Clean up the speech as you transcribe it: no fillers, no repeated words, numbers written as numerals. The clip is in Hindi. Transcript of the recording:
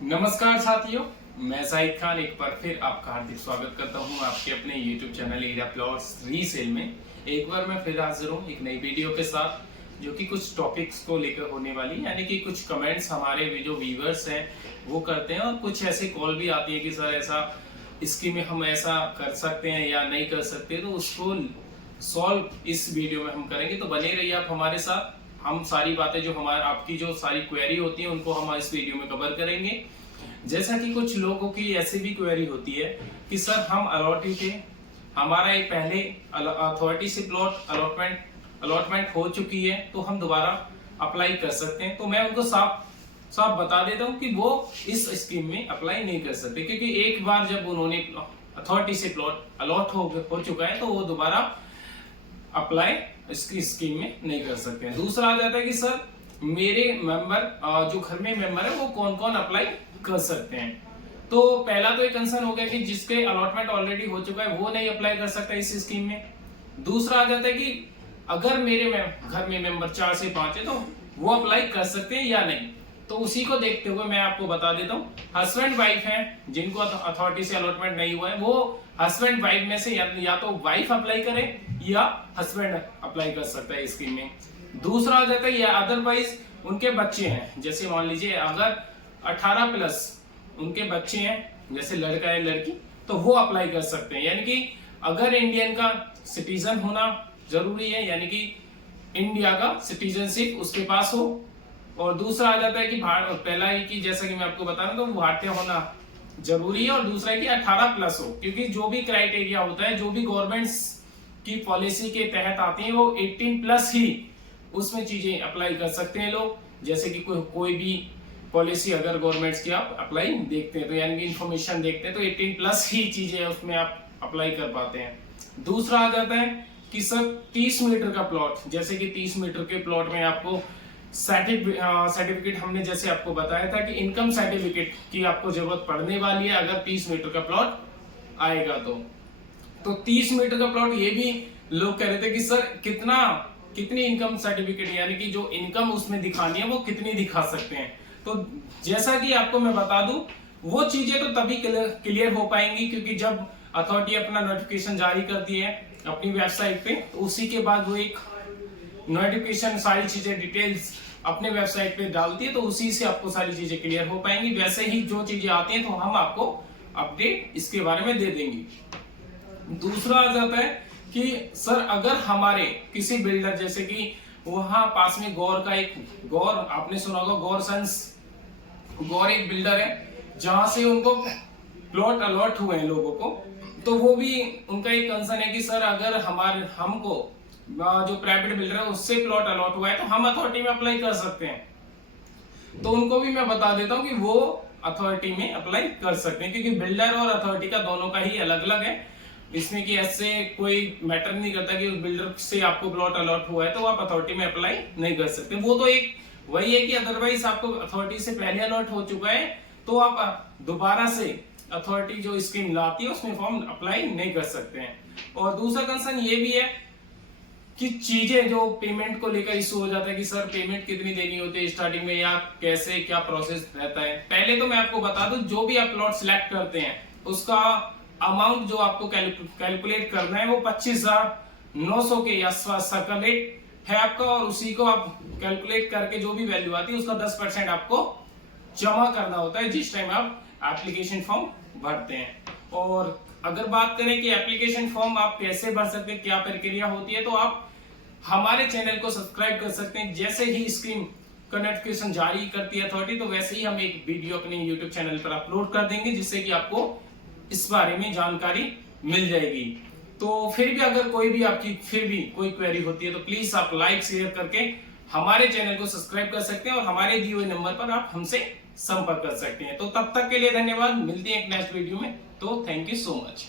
नमस्कार साथियों, मैं जाहिद खान एक बार फिर आपका हार्दिक स्वागत करता हूं आपके अपने YouTube channel area plots resale में। एक बार मैं फिर हाजिर हूं एक नई वीडियो के साथ, जो कि कुछ टॉपिक्स को लेकर होने वाली, यानी कि कुछ कमेंट्स हमारे भी जो व्यूअर्स हैं वो करते हैं और कुछ ऐसे कॉल भी आती है कि सर ऐसा स्कीम में हम ऐसा कर सकते हैं या नहीं कर सकते, तो उसको सॉल्व इस वीडियो में हम करेंगे। तो बने रहिए आप हमारे साथ। हम सारी बातें जो हमारे आपकी जो सारी क्वेरी होती है उनको हम इस वीडियो में कवर करेंगे। जैसा कि कुछ लोगों की ऐसी भी क्वेरी होती है कि सर हम अलॉटी थे, हमारा ये पहले अथॉरिटी से प्लॉट अलॉटमेंट हो चुकी है, तो हम दोबारा अप्लाई कर सकते हैं। तो मैं उनको साफ साफ बता देता हूँ कि वो इस स्कीम में अप्लाई नहीं कर सकते, क्योंकि एक बार जब उन्होंने अथॉरिटी से प्लॉट अलॉट हो चुका है तो वो दोबारा अप्लाई इसकी स्कीम में नहीं कर सकते हैं। दूसरा आ जाता है कि सर मेरे मेंबर जो घर में मेंबर है वो कौन कौन अप्लाई कर सकते हैं। तो पहला तो एक कंसर्न हो गया कि जिसके अलॉटमेंट ऑलरेडी हो चुका है वो नहीं अप्लाई कर सकता इस स्कीम में। दूसरा आ जाता है कि अगर मेरे घर में मेंबर 4 से 5 है तो वो अप्लाई कर सकते हैं या नहीं। तो उसी को देखते हुए मैं आपको बता देता हूँ, हस्बैंड वाइफ हैं जिनको अथॉरिटी से अलॉटमेंट नहीं हुआ है, वो हस्बैंड वाइफ में से या तो वाइफ अप्लाई करे या हस्बैंड अप्लाई कर सकता है स्कीम में। दूसरा आ जाता है या अदरवाइज उनके बच्चे हैं, जैसे मान लीजिए अगर 18 प्लस उनके बच्चे हैं, जैसे लड़का है लड़की, तो वो अप्लाई कर सकते हैं। यानी कि अगर इंडियन का सिटीजन होना जरूरी है, यानी कि इंडिया का सिटीजनशिप उसके पास हो। और दूसरा आ जाता है कि पहला है कि जैसा कि मैं आपको बता रहा हूं तो भारतीय होना जरूरी है, और दूसरा है कि 18 प्लस हो, क्योंकि जो भी क्राइटेरिया होता है, जो भी गवर्नमेंट की पॉलिसी के तहत आती है, वो 18 प्लस ही उसमें चीजें अप्लाई कर सकते हैं लोग। जैसे कि कोई भी पॉलिसी अगर गवर्नमेंट्स की आप अप्लाई देखते हैं तो यानी कि इंफॉर्मेशन देखते हैं तो 18 प्लस ही चीजें उसमें आप अप्लाई कर पाते हैं। दूसरा आ जाता है कि सर 30 मीटर का प्लॉट, जैसे कि 30 मीटर के प्लॉट में आपको सर्टिफिकेट हमने जैसे आपको बताया था कि इनकम सर्टिफिकेट की आपको जरूरत पड़ने वाली है अगर 30 मीटर का प्लॉट आएगा तो 30 मीटर का प्लॉट ये भी लोग कह रहे थे कि सर कितनी इनकम सर्टिफिकेट, यानी कि जो इनकम उसमें दिखानी है वो कितनी दिखा सकते हैं। तो जैसा कि आपको मैं बता दूं, वो चीजें तो तभी क्लियर हो पाएंगी क्योंकि जब अथॉरिटी अपना नोटिफिकेशन जारी करती है अपनी वेबसाइट पे, तो उसी के बाद वो एक नोटिफिकेशन सारी चीजें डिटेल्स अपने वेबसाइट पे डालती है, तो उसी से आपको सारी चीजें क्लियर हो पाएंगी। वैसे ही जो चीजें आती हैं तो हम आपको अपडेट इसके बारे में दे देंगे। दूसरा आ जाता है कि सर अगर हमारे किसी बिल्डर, जैसे कि वहां पास में गौर आपने सुना होगा, गौर एक बिल्डर है जहां से उनको प्लॉट अलॉट हुए हैं लोगों को, तो वो भी उनका एक कंसर्न है कि सर अगर हमको जो प्राइवेट बिल्डर है उससे प्लॉट अलॉट हुआ है तो हम अथॉरिटी में अप्लाई कर सकते हैं। तो उनको भी मैं बता देता हूं कि वो अथॉरिटी में अप्लाई कर सकते हैं, क्योंकि बिल्डर और अथॉरिटी का दोनों का ही अलग अलग है। इसमें कि ऐसे कोई मैटर नहीं करता कि उस बिल्डर से आपको प्लॉट अलॉट हुआ है तो आप अथॉरिटी में अप्लाई नहीं कर सकते। वो तो एक वही है कि अदरवाइज आपको अथॉरिटी से पहले अलॉट हो चुका है तो आप दोबारा से अथॉरिटी जो स्कीम लाती है उसमें फॉर्म अप्लाई नहीं कर सकते हैं। और दूसरा कंसर्न ये भी है कि चीजें जो पेमेंट को लेकर इशू हो जाता है कि सर पेमेंट कितनी देनी होती है स्टार्टिंग में, या कैसे क्या प्रोसेस रहता है। पहले तो मैं आपको बता दूं, जो भी आप प्लॉट सिलेक्ट करते हैं उसका अमाउंट जो आपको कैलकुलेट करना है वो 25,900 के आसपास सर्कल रेट है आपका, और उसी को आप कैलकुलेट करके जो भी वैल्यू आती है उसका 10% आपको जमा करना होता है जिस टाइम आप एप्लीकेशन फॉर्म भरते हैं। और अगर बात करें कि एप्लीकेशन फॉर्म आप कैसे भर सकते हैं, क्या प्रक्रिया होती है, तो आप हमारे चैनल को सब्सक्राइब कर सकते हैं। जैसे ही स्कीम का नोटिफिकेशन जारी करती है अथॉरिटी, तो वैसे ही हम एक वीडियो अपने यूट्यूब चैनल पर अपलोड कर देंगे जिससे कि आपको इस बारे में जानकारी मिल जाएगी। तो फिर भी अगर कोई भी आपकी कोई क्वेरी होती है तो प्लीज आप लाइक शेयर करके हमारे चैनल को सब्सक्राइब कर सकते हैं और हमारे दिए हुए नंबर पर आप हमसे संपर्क कर सकते हैं। तो तब तक के लिए धन्यवाद, मिलते हैं एक नेक्स्ट वीडियो में। तो थैंक यू सो मच।